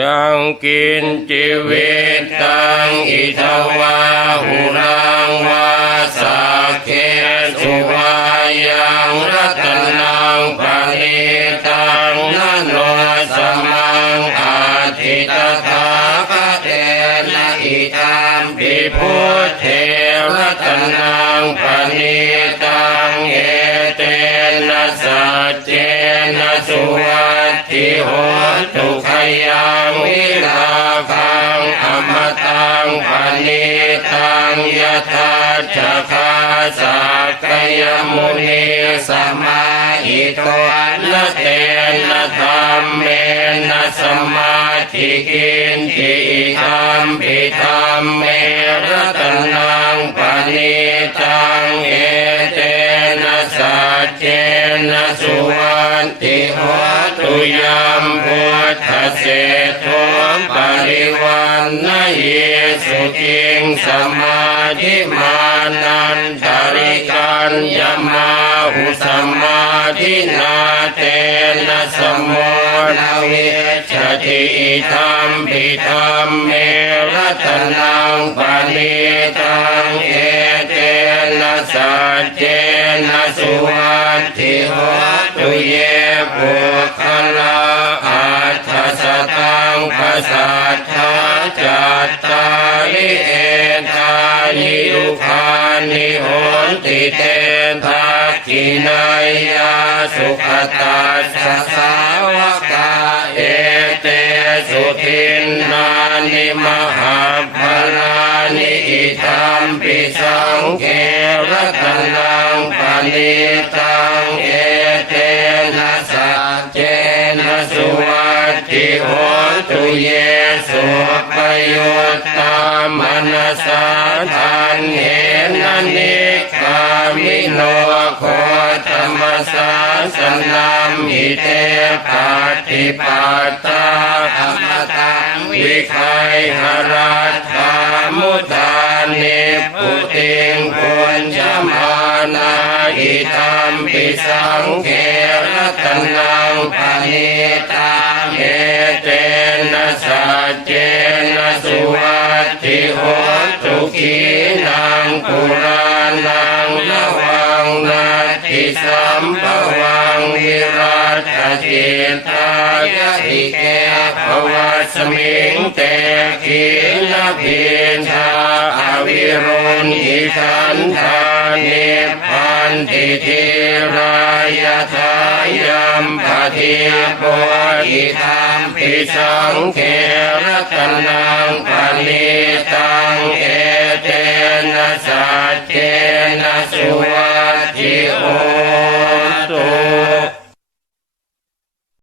ยังกินจิวิตตังอิทวาหุรังวาสักเคสุวายังรัตนังปณิตังนโนสมังอาทิตถาคเตนะอิตามปิพุทเทรัตนังปณิตังเอเตนะสัจเจนะสุวัตถิโหตุขยัง จักขาสักกยมุนีสมาหิโตนะเตนะธรรมเมนะสมาธิกินติธรรมปิธรรมเมรตนังปณิตังเอเตนะสัจเจนะสุวันติโหตุยัมพุทธเสโท ปริวันนเยสุกิงสมาธิมานันตริกันยมาหุสมาธินาเตนะสมโมนาเวชติธรรมปิธรรมเมรัตนังปณิตังเอเตนะสัจเจนะสุวัติโหตุเยปุคลาอัฏฐสตังภา สัทธาจัตตาลิเอทานิยุคานิโหนติเตนทักขินายาสุขตัสสะสาวกาเอเตสุทินนานิมหาภลานิอิทัมปิสังเกรัตนังปณิตังเอเตนะสัจเจนะสุวัติโห ตุเยสุปยุตตามนัสสาทันเหนันิกามิโนโคธรรมสาสนัมหิเตปาติปัตตาธรรมตังวิคัยหรัตถามุตานิปุติ อิตัมปิสังเขรัตนังปณิตังเอเตนะสัจเจนะสุวัตถิโหตุขีนังปุรานังนวังนาทิสัมปวังวิรัตจิตายะทิเกภวัสมิงเตขีนพินทา รุณหิทันทานิพันติทิรายทายามปฏิปุริธรรมปิสังเทรตนังปณิตังเอเตนะสัจเจนะสุวัต